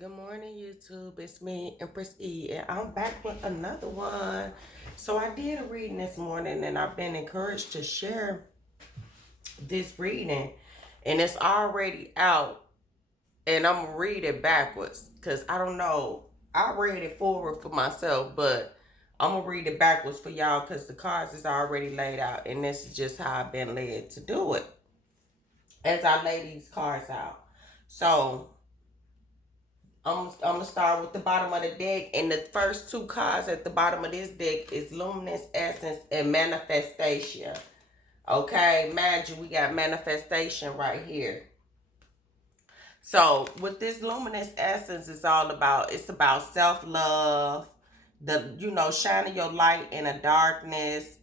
Good morning, YouTube. It's me, Empress E, and I'm back with another one. So I did a reading this morning, and I've been encouraged to share this reading, and it's already out, and I'm gonna read it backwards because I don't know. I read it forward for myself, but I'm gonna read it backwards for y'all because the cards is already laid out, and this is just how I've been led to do it as I lay these cards out. So I'm gonna start with the bottom of the deck, and the first two cards at the bottom of this deck is Luminous, Essence, and Manifestation. Okay, mind you, we got Manifestation right here. So what this Luminous Essence is all about, it's about self-love, shining your light in a darkness,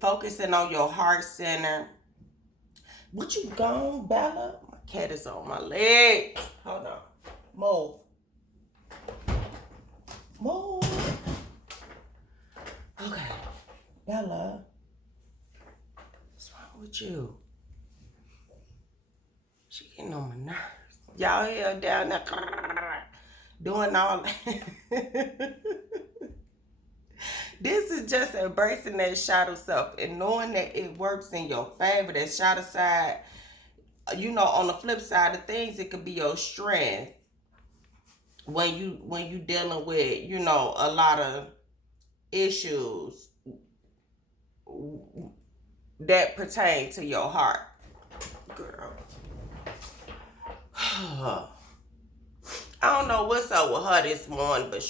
focusing on your heart center. What you gone, Bella? My cat is on my legs. Hold on. Move. Move. Okay. Bella. What's wrong with you? She getting on my nerves. Y'all hear her down there doing all that. This is just embracing that shadow self and knowing that it works in your favor. That shadow side, on the flip side of things, it could be your strength when you dealing with, a lot of issues that pertain to your heart. Girl. I don't know what's up with her this morning, but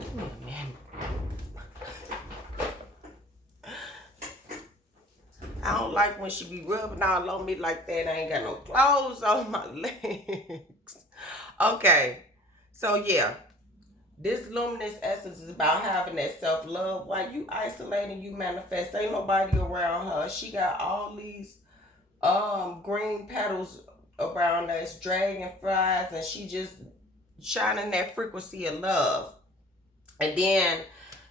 give me a minute. I don't like when she be rubbing all on me like that. I ain't got no clothes on my legs. Okay, so yeah, this Luminous Essence is about having that self-love. While you isolating, you manifest. Ain't nobody around her. She got all these green petals around us, dragonflies, and she just shining that frequency of love. And then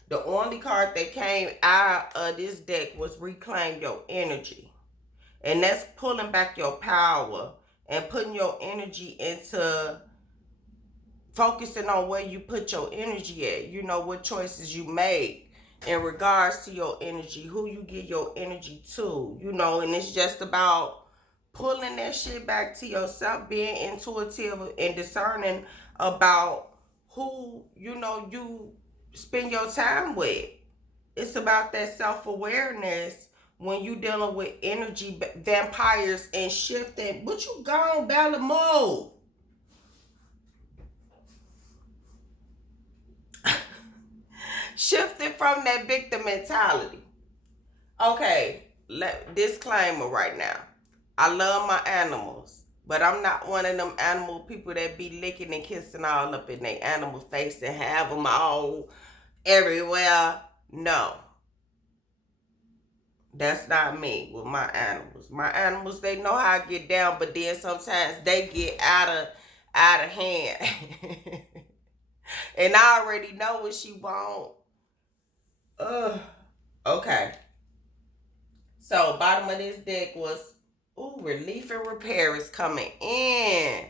the only card that came out of this deck was Reclaim Your Energy. And that's pulling back your power and putting your energy into focusing on where you put your energy at. What choices you make in regards to your energy, who you give your energy to, and it's just about pulling that shit back to yourself, being intuitive and discerning about who, you spend your time with. It's about that self-awareness when you dealing with energy vampires and shifting. What you gone, Bella? Move. Shifting from that victim mentality. Okay, disclaimer right now. I love my animals, but I'm not one of them animal people that be licking and kissing all up in their animal face and have them all everywhere. No, that's not me with my animals. My animals, they know how I get down, but then sometimes they get out of hand. And I already know what she want. Okay. So bottom of this deck was, relief and repair is coming in.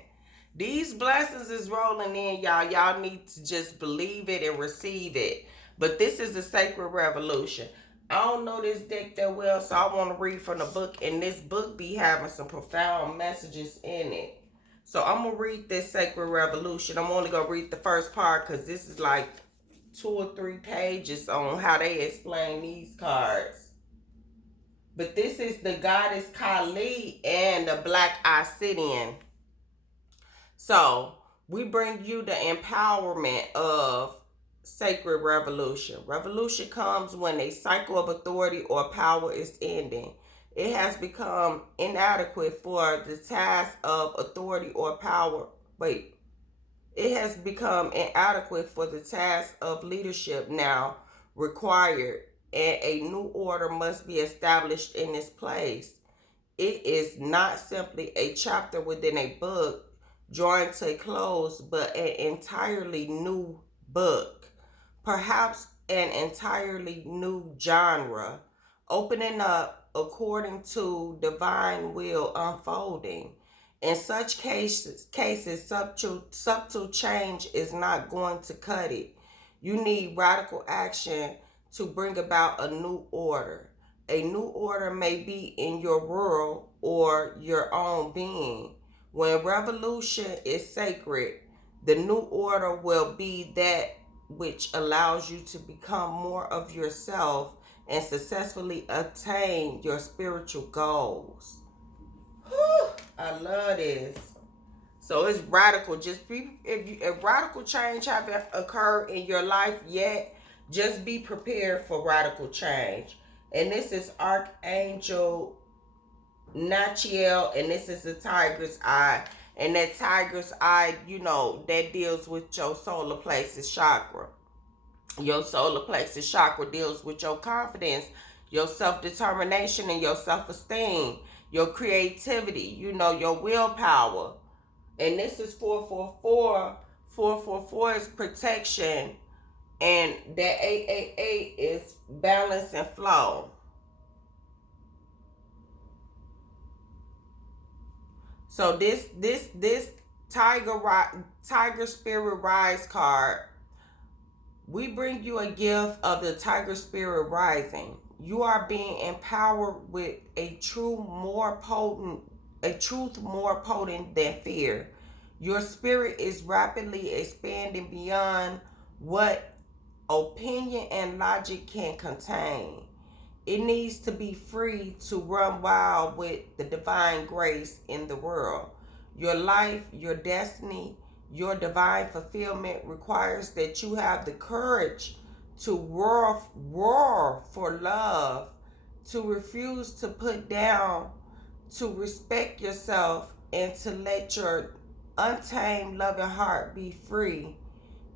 These blessings is rolling in, y'all. Y'all need to just believe it and receive it. But this is a sacred revolution. I don't know this deck that well, so I want to read from the book. And this book be having some profound messages in it. So I'm going to read this sacred revolution. I'm only going to read the first part because this is like 2 or 3 pages on how they explain these cards. But this is the goddess Kali and the black obsidian. So we bring you the empowerment of sacred revolution. Revolution comes when a cycle of authority or power is ending. It has become inadequate for the task of authority or power. It has become inadequate for the task of leadership now required, and a new order must be established in its place. It is not simply a chapter within a book drawing to a close, but an entirely new book, perhaps an entirely new genre, opening up according to divine will unfolding. In such cases, subtle change is not going to cut it. You need radical action to bring about a new order. A new order may be in your world or your own being. When revolution is sacred, the new order will be that which allows you to become more of yourself and successfully attain your spiritual goals. Whew, I love this. So it's radical. Just be if radical change haven't occurred in your life yet, just be prepared for radical change. And this is Archangel Nachiel, and this is the tiger's eye. And that tiger's eye, that deals with your solar plexus chakra. Your solar plexus chakra deals with your confidence, your self-determination, and your self-esteem, your creativity, your willpower. And this is 444. 444 is protection, and that 888 is balance and flow. So this tiger spirit rise card, we bring you a gift of the tiger spirit rising. You are being empowered with a truth more potent than fear. Your spirit is rapidly expanding beyond what opinion and logic can contain. It needs to be free to run wild with the divine grace in the world. Your life, your destiny, your divine fulfillment requires that you have the courage to roar for love, to refuse to put down, to respect yourself, and to let your untamed loving heart be free.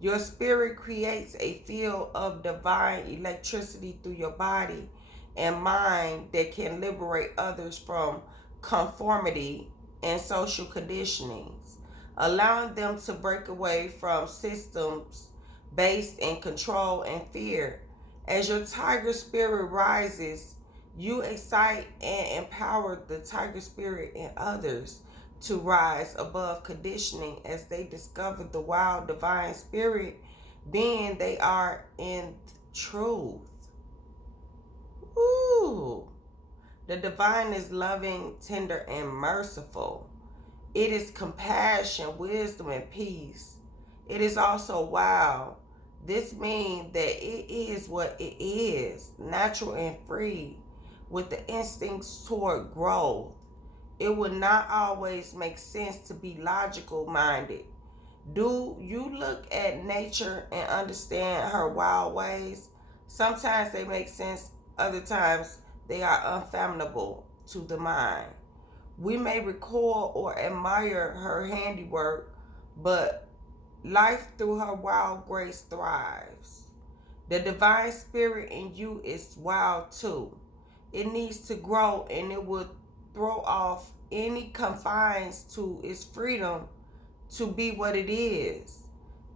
Your spirit creates a field of divine electricity through your body and mind that can liberate others from conformity and social conditionings, allowing them to break away from systems based in control and fear. As your tiger spirit rises, you excite and empower the tiger spirit in others to rise above conditioning as they discover the wild divine spirit being they are in truth. Ooh. The divine is loving, tender, and merciful. It is compassion, wisdom, and peace. It is also wild. This means that it is what it is, natural and free, with the instincts toward growth. It will not always make sense to be logical minded. Do you look at nature and understand her wild ways? Sometimes they make sense, other times they are unfathomable to the mind. We may recall or admire her handiwork, but life through her wild grace thrives. The divine spirit in you is wild too. It needs to grow, and it will throw off any confines to its freedom to be what it is.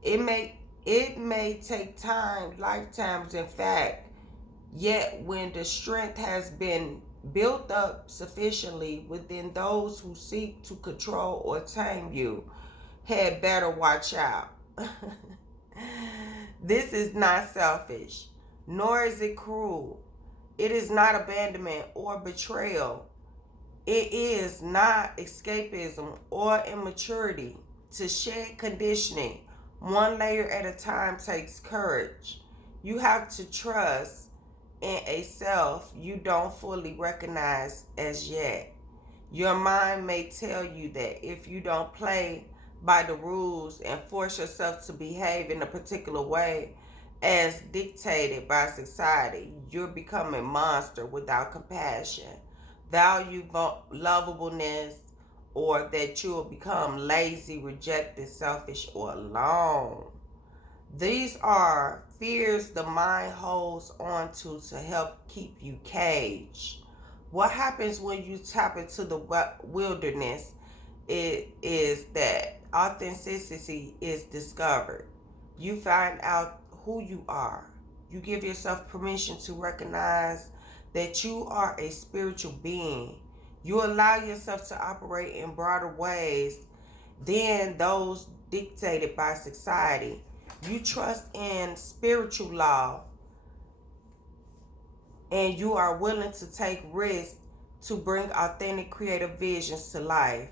It may take time, lifetimes in fact, yet when the strength has been built up sufficiently within those who seek to control or tame you, had better watch out. This is not selfish, nor is it cruel. It is not abandonment or betrayal. It is not escapism or immaturity. To shed conditioning, one layer at a time, takes courage. You have to trust in a self you don't fully recognize as yet. Your mind may tell you that if you don't play by the rules and force yourself to behave in a particular way as dictated by society, you're becoming a monster without compassion, value, lovableness, or that you will become lazy, rejected, selfish, or alone. These are fears the mind holds on to help keep you caged. What happens when you tap into the wilderness? It is that authenticity is discovered. You find out who you are. You give yourself permission to recognize that you are a spiritual being. You allow yourself to operate in broader ways than those dictated by society. You trust in spiritual law, and you are willing to take risks to bring authentic creative visions to life.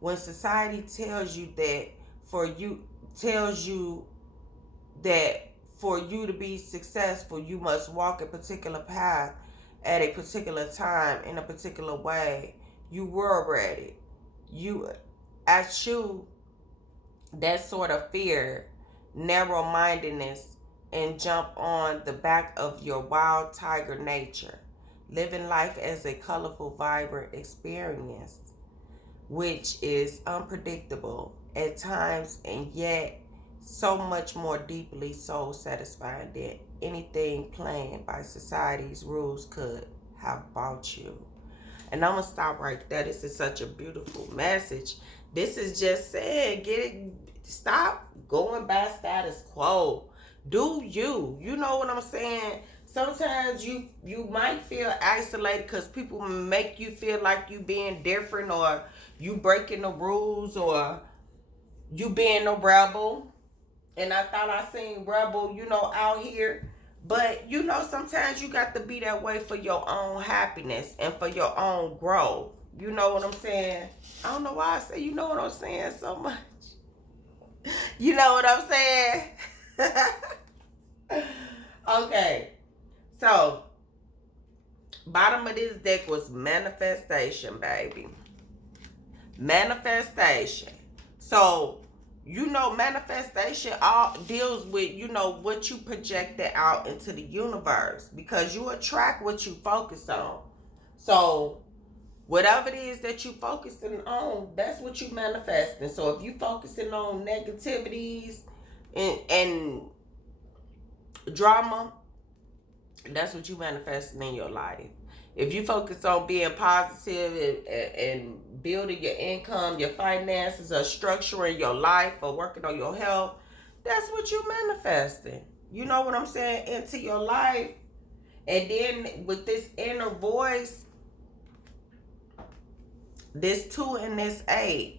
When society for you tells you that for you to be successful, you must walk a particular path at a particular time in a particular way, you whirl at it. You eschew that sort of fear, narrow mindedness, and jump on the back of your wild tiger nature, living life as a colorful, vibrant experience, which is unpredictable at times and yet so much more deeply soul satisfying than anything planned by society's rules could have bought you. And I'm gonna stop right there. This is such a beautiful message. This is just saying, get it, stop going by status quo. Do you? You know what I'm saying? Sometimes you might feel isolated because people make you feel like you being different, or you breaking the rules, or you being a rebel. And I thought I seen rebel, out here. But sometimes you got to be that way for your own happiness and for your own growth. You know what I'm saying? I don't know why I say you know what I'm saying so much. You know what I'm saying? Okay. So, bottom of this deck was manifestation, baby. Manifestation. So, manifestation all deals with, what you projected out into the universe, because you attract what you focus on. So, whatever it is that you focusing on, that's what you manifesting. So, if you focusing on negativities and drama, that's what you manifesting in your life. If you focus on being positive and building your income, your finances, or structuring your life, or working on your health, that's what you manifesting. You know what I'm saying? Into your life. And then with this inner voice, this 2 and this 8.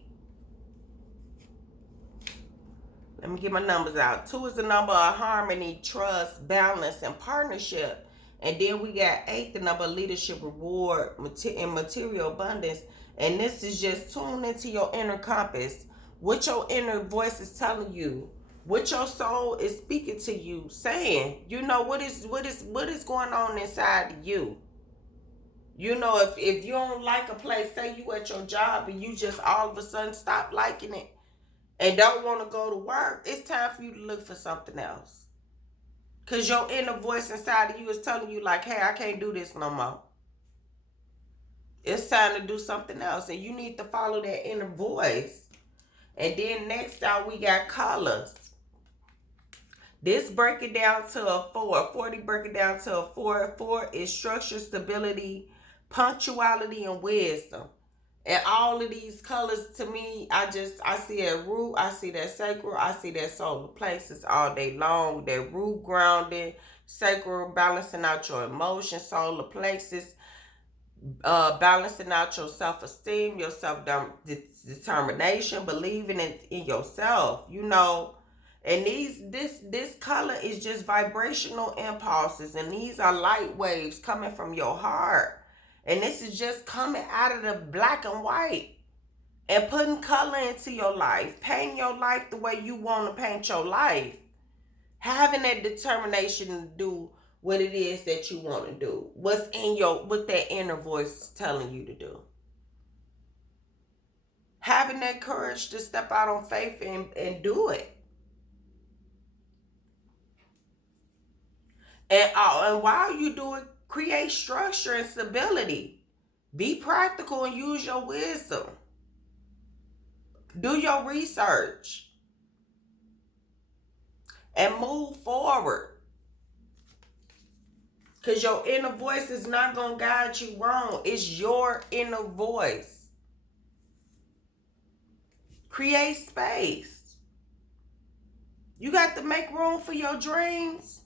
Let me get my numbers out. 2 is the number of harmony, trust, balance, and partnership. And then we got 8, the number of leadership, reward, and material abundance. And this is just tuned into your inner compass. What your inner voice is telling you. What your soul is speaking to you, saying. What is going on inside of you. If you don't like a place, say you at your job and you just all of a sudden stop liking it and don't want to go to work, it's time for you to look for something else. Because your inner voice inside of you is telling you, like, hey, I can't do this no more. It's time to do something else. And you need to follow that inner voice. And then next out, we got colors. This break it down to a 4. 40 break it down to a 4. 4 is structure, stability, punctuality, and wisdom. And all of these colors, to me, I see that root, I see that sacral, I see that solar plexus all day long. That root grounding, sacral balancing out your emotions, solar plexus balancing out your self-esteem, your self-determination, believing in yourself, And this color is just vibrational impulses, and these are light waves coming from your heart. And this is just coming out of the black and white and putting color into your life, painting your life the way you want to paint your life, having that determination to do what it is that you want to do, what that inner voice is telling you to do, having that courage to step out on faith and do it. And while you do it, create structure and stability. Be practical and use your wisdom. Do your research. And move forward. Because your inner voice is not going to guide you wrong. It's your inner voice. Create space. You got to make room for your dreams.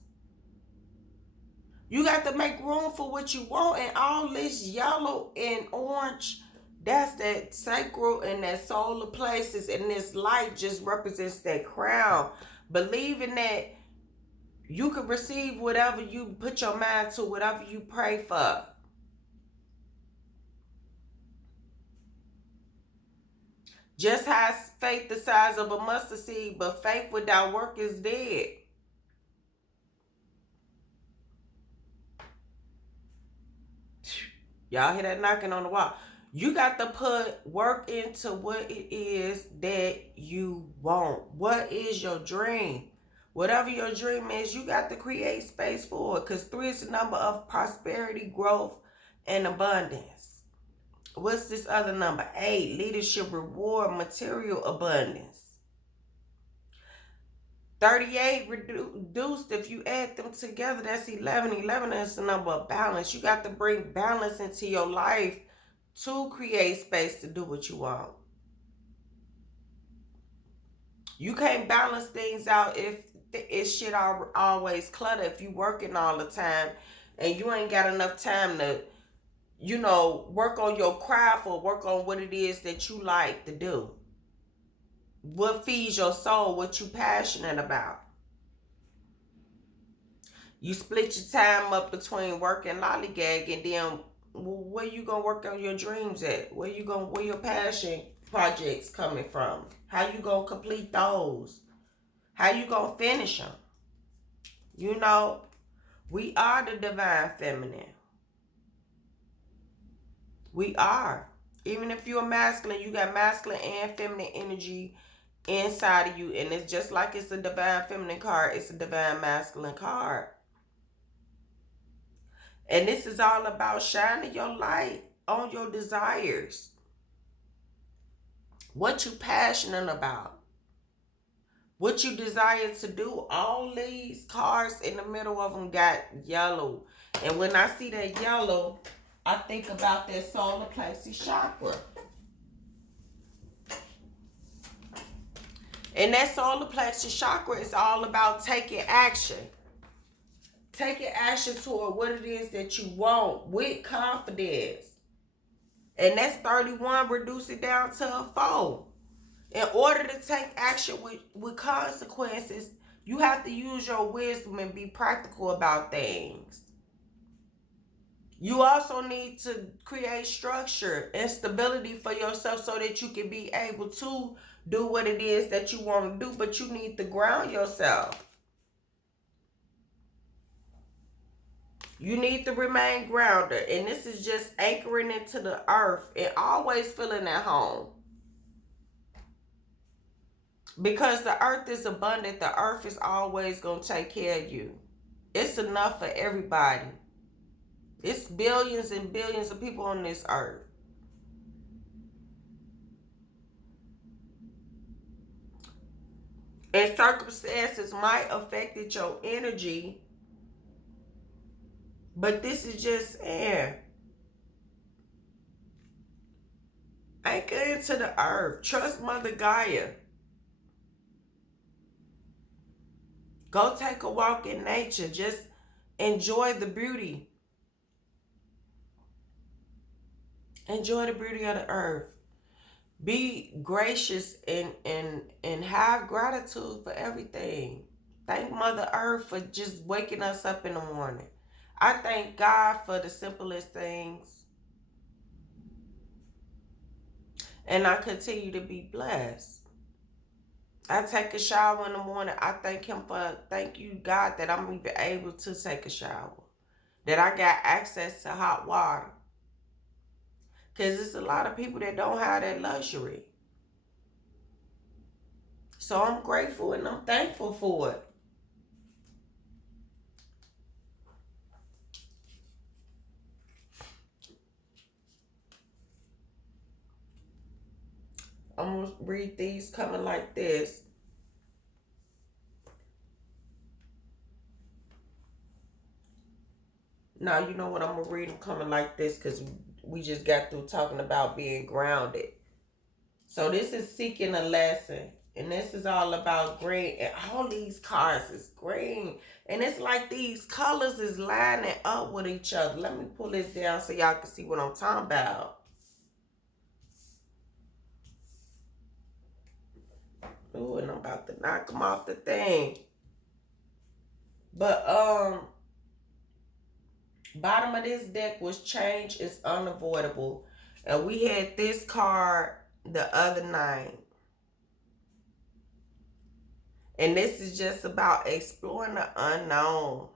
You got to make room for what you want, and all this yellow and orange That's that sacral and that solar places, and this light just represents that crown. Believing that you can receive whatever you put your mind to, whatever you pray for. Just has faith the size of a mustard seed, but faith without work is dead. Y'all hear that knocking on the wall? You got to put work into what it is that you want. What is your dream? Whatever your dream is, you got to create space for it. Because 3 is the number of prosperity, growth, and abundance. What's this other number? 8, leadership, reward, material abundance. 38 reduced, if you add them together, that's 11. 11 is the number of balance. You got to bring balance into your life to create space to do what you want. You can't balance things out if it's shit always clutter. If you working all the time and you ain't got enough time to, work on your craft or work on what it is that you like to do. What feeds your soul, what you passionate about. You split your time up between work and lollygag, and then where you gonna work on your dreams at? Where your passion projects coming from? How you gonna complete those? How you gonna finish them? We are the divine feminine. We are. Even if you're masculine, you got masculine and feminine energy inside of you. And it's just like it's a divine feminine card, it's a divine masculine card. And this is all about shining your light on your desires. What you passionate about. What you desire to do. All these cards in the middle of them got yellow. And when I see that yellow, I think about that solar plexus chakra. And that solar plexus chakra is all about taking action. Taking action toward what it is that you want with confidence. And that's 31, reduce it down to a 4. In order to take action with consequences, you have to use your wisdom and be practical about things. You also need to create structure and stability for yourself so that you can be able to do what it is that you want to do, but you need to ground yourself. You need to remain grounded, and this is just anchoring into the earth and always feeling at home. Because the earth is abundant, the earth is always going to take care of you. It's enough for everybody. It's billions and billions of people on this earth. And circumstances might affect your energy, but this is just air. Anchor into the earth. Trust Mother Gaia. Go take a walk in nature. Just enjoy the beauty. Enjoy the beauty of the earth. Be gracious and have gratitude for everything. Thank Mother Earth for just waking us up in the morning. I thank God for the simplest things. And I continue to be blessed. I take a shower in the morning. I thank you, God, that I'm even able to take a shower. That I got access to hot water. Because there's a lot of people that don't have that luxury. So I'm grateful and I'm thankful for it. I'm going to read these coming like this. Now, you know what? I'm going to read them coming like this because we just got through talking about being grounded. So this is seeking a lesson. And this is all about green. And all these cards is green. And it's like these colors is lining up with each other. Let me pull this down so y'all can see what I'm talking about. I'm about to knock them off the thing. But bottom of this deck was change is unavoidable. And we had this card the other night. And this is just about exploring the unknown.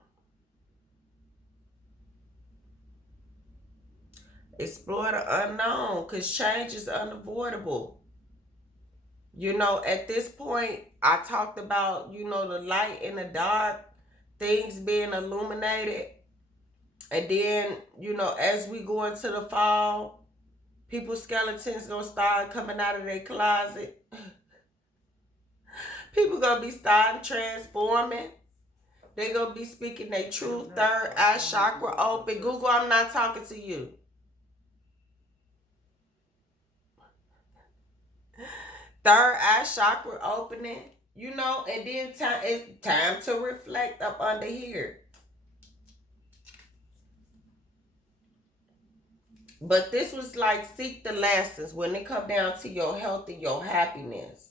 Explore the unknown, because change is unavoidable. You know, at this point, I talked about, you know, the light and the dark, things being illuminated. And then, you know, as we go into the fall, people's skeletons gonna start coming out of their closet. People gonna be starting transforming. They gonna be speaking their truth. Third eye chakra open. Google, I'm not talking to you. Third eye chakra opening. You know, and then it's time to reflect up under here. But this was like seek the lessons when it come down to your health and your happiness.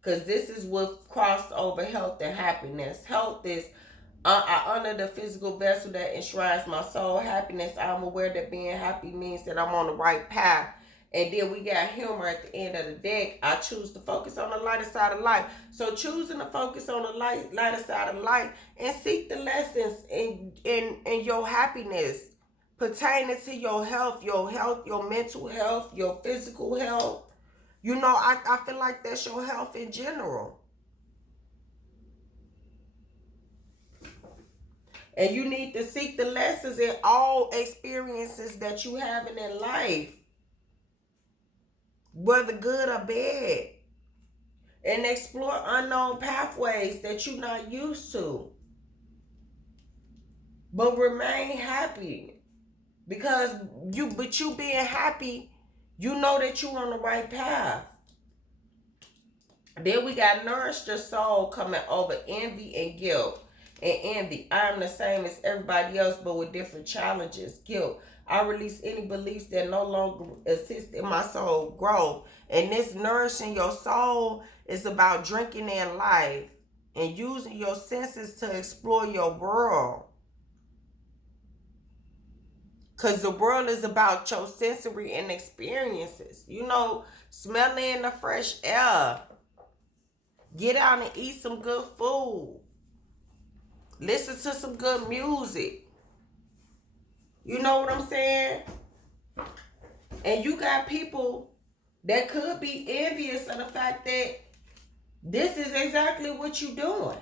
Because this is what crossed over health and happiness. Health is, I honor the physical vessel that enshrines my soul. Happiness, I'm aware that being happy means that I'm on the right path. And then we got humor at the end of the deck. I choose to focus on the lighter side of life. So choosing to focus on the lighter side of life and seek the lessons in your happiness pertaining to your health, your mental health, your physical health. You know, I feel like that's your health in general. And you need to seek the lessons in all experiences that you have in life, whether good or bad. And explore unknown pathways that you're not used to. But remain happy. Because you being happy, you know that you're on the right path. Then we got nourish your soul coming over envy and guilt. And envy, I am the same as everybody else, but with different challenges. Guilt, I release any beliefs that no longer assist in my soul growth. And this nourishing your soul is about drinking in life and using your senses to explore your world. Because the world is about your sensory and experiences. You know, smelling the fresh air. Get out and eat some good food. Listen to some good music. You know what I'm saying? And you got people that could be envious of the fact that this is exactly what you're doing.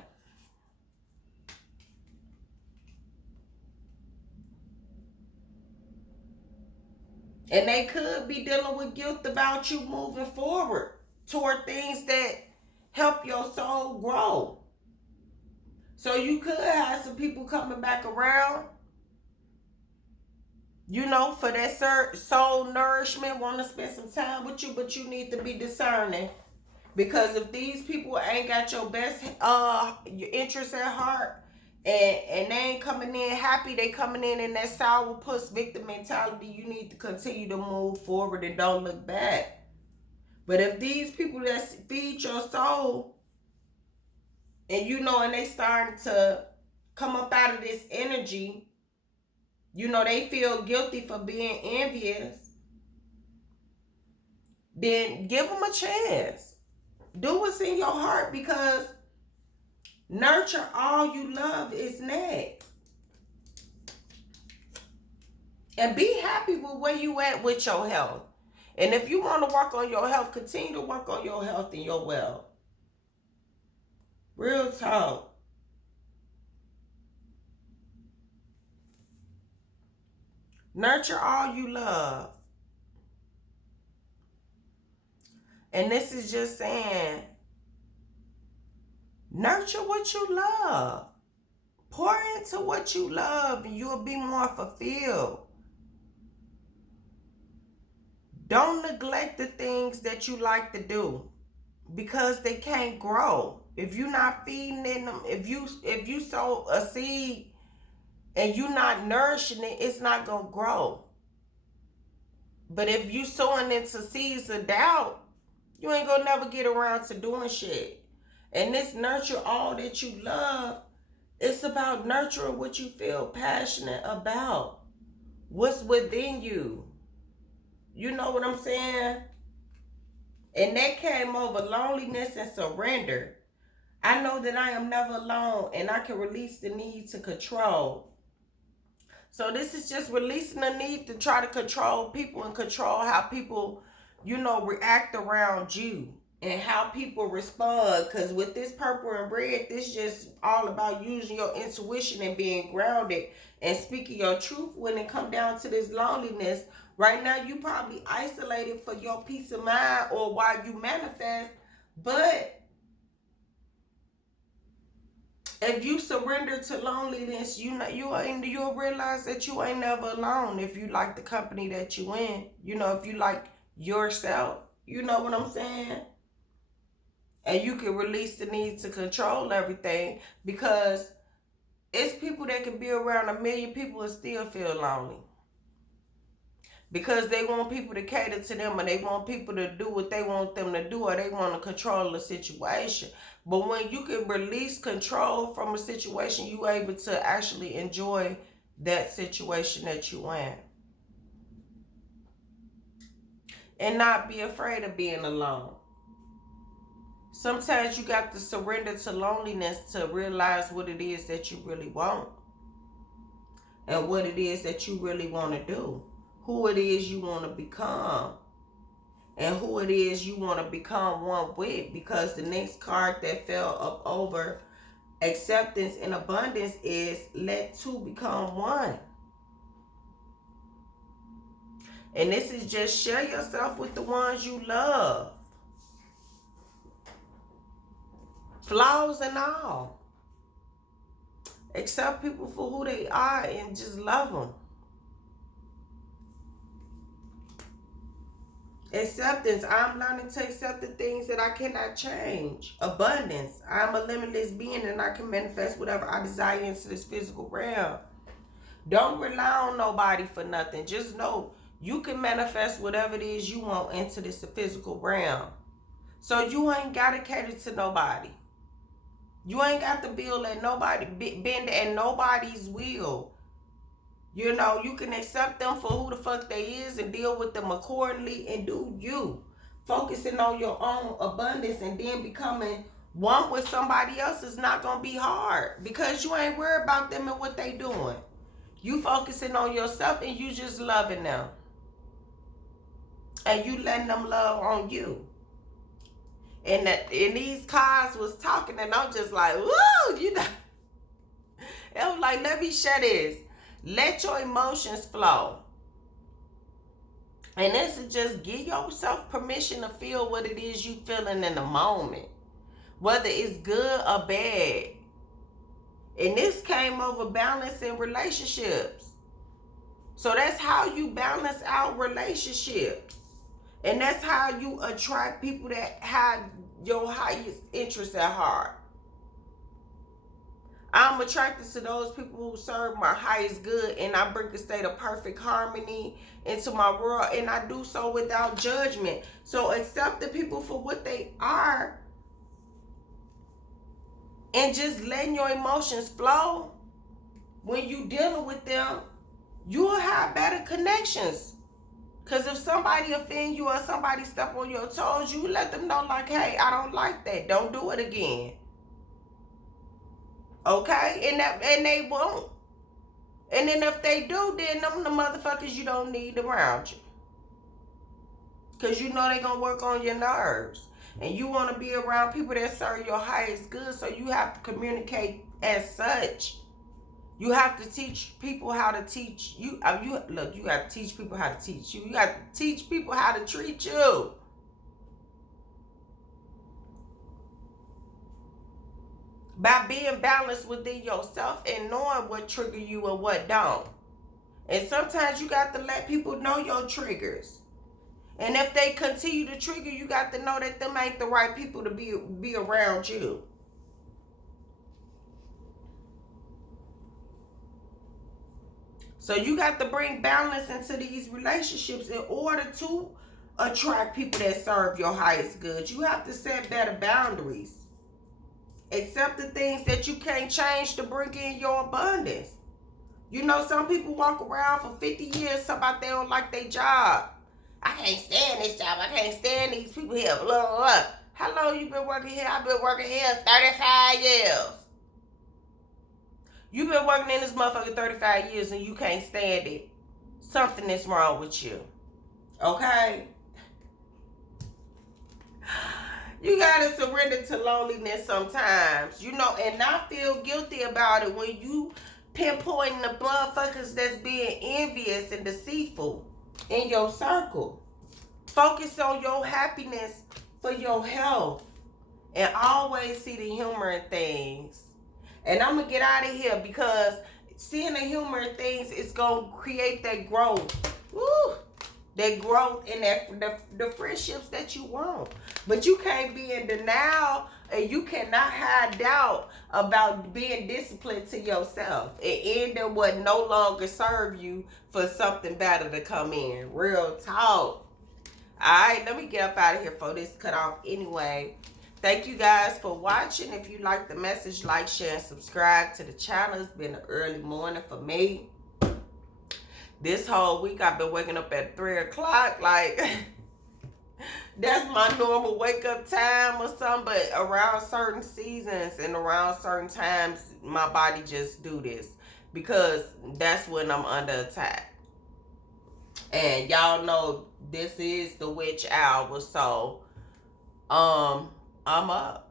And they could be dealing with guilt about you moving forward toward things that help your soul grow. So you could have some people coming back around, you know, for that soul nourishment, want to spend some time with you, but you need to be discerning. Because if these people ain't got your best your interests at heart, and they ain't coming in happy, they coming in that sourpuss victim mentality, you need to continue to move forward and don't look back. But if these people that feed your soul, and you know, and they starting to come up out of this energy, you know, they feel guilty for being envious, then give them a chance. Do what's in your heart, because nurture all you love is next. And be happy with where you at with your health. And if you want to work on your health, continue to work on your health and your wealth. Real talk. Nurture all you love. And this is just saying, nurture what you love. Pour into what you love and you'll be more fulfilled. Don't neglect the things that you like to do, because they can't grow. If you're not feeding in them, if you sow a seed and you're not nourishing it, it's not going to grow. But if you sowing into seeds of doubt, you ain't going to never get around to doing shit. And this nurture all that you love. It's about nurturing what you feel passionate about. What's within you. You know what I'm saying? And that came over loneliness and surrender. I know that I am never alone and I can release the need to control. So this is just releasing the need to try to control people and control how people, react around you and how people respond. Because with this purple and red, this just all about using your intuition and being grounded and speaking your truth. When it come down to this loneliness, right now you probably isolated for your peace of mind or while you manifest. But if you surrender to loneliness, you'll realize that you ain't never alone. If you like the company that you in, if you like yourself, you know what I'm saying? And you can release the need to control everything, because it's people that can be around 1 million people and still feel lonely. Because they want people to cater to them and they want people to do what they want them to do, or they want to control the situation. But when you can release control from a situation, you're able to actually enjoy that situation that you in. And not be afraid of being alone. Sometimes you got to surrender to loneliness to realize what it is that you really want. And what it is that you really want to do. Who it is you want to become. And who it is you want to become one with. Because the next card that fell up over acceptance and abundance is let two become one. And this is just share yourself with the ones you love. Flaws and all. Accept people for who they are and just love them. Acceptance. I'm learning to accept the things that I cannot change. Abundance. I'm a limitless being and I can manifest whatever I desire into this physical realm. Don't rely on nobody for nothing. Just know you can manifest whatever it is you want into this physical realm. So you ain't got to cater to nobody. You ain't got to build at nobody, bend at nobody's will. You can accept them for who the fuck they is and deal with them accordingly and do you. Focusing on your own abundance and then becoming one with somebody else is not going to be hard, because you ain't worried about them and what they doing. You focusing on yourself and you just loving them. And you letting them love on you. And these cards was talking and I'm just like, woo, It was like, let me share this. Let your emotions flow. And this is just give yourself permission to feel what it is you feeling in the moment. Whether it's good or bad. And this came over balance in relationships. So that's how you balance out relationships. And that's how you attract people that have your highest interests at heart. I'm attracted to those people who serve my highest good, and I bring a state of perfect harmony into my world, and I do so without judgment. So accept the people for what they are and just letting your emotions flow. When you dealing with them, you will have better connections. Because if somebody offend you or somebody step on your toes, you let them know like, hey, I don't like that. Don't do it again. Okay? And they won't. And then if they do, then them the motherfuckers you don't need around you. Because you know they going to work on your nerves. And you want to be around people that serve your highest good, so you have to communicate as such. You have to teach people how to teach you. Look, you got to teach people how to teach you. You got to teach people how to treat you. By being balanced within yourself and knowing what trigger you and what don't. And sometimes you got to let people know your triggers. And if they continue to trigger, you got to know that them ain't the right people to be around you. So you got to bring balance into these relationships in order to attract people that serve your highest good. You have to set better boundaries. Accept the things that you can't change to bring in your abundance. You know, some people walk around for 50 years talking about they don't like their job. I can't stand this job. I can't stand these people here. Blah, blah, blah. How long you been working here? I've been working here 35 years. You've been working in this motherfucker 35 years and you can't stand it. Something is wrong with you. Okay? You gotta surrender to loneliness sometimes, you know, and not feel guilty about it when you pinpointing the motherfuckers that's being envious and deceitful in your circle. Focus on your happiness for your health and always see the humor in things. And I'm gonna get out of here because seeing the humor in things is gonna create that growth. Woo! That growth and the friendships that you want. But you can't be in denial and you cannot hide doubt about being disciplined to yourself and ending what no longer serve you for something better to come in. Real talk. Alright, let me get up out of here for this cut off anyway. Thank you guys for watching. If you like the message, like, share, and subscribe to the channel. It's been an early morning for me. This whole week I've been waking up at 3 o'clock. Like, that's my normal wake up time or something. But around certain seasons and around certain times, my body just do this. Because that's when I'm under attack. And y'all know this is the witch hour. So, I'm up.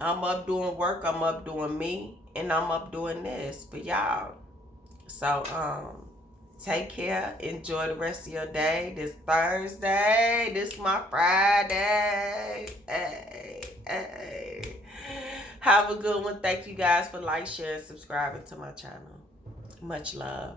I'm up doing work. I'm up doing me. And I'm up doing this for y'all. So, take care. Enjoy the rest of your day. This Thursday. This my Friday. Hey. Have a good one. Thank you guys for like, sharing, subscribing to my channel. Much love.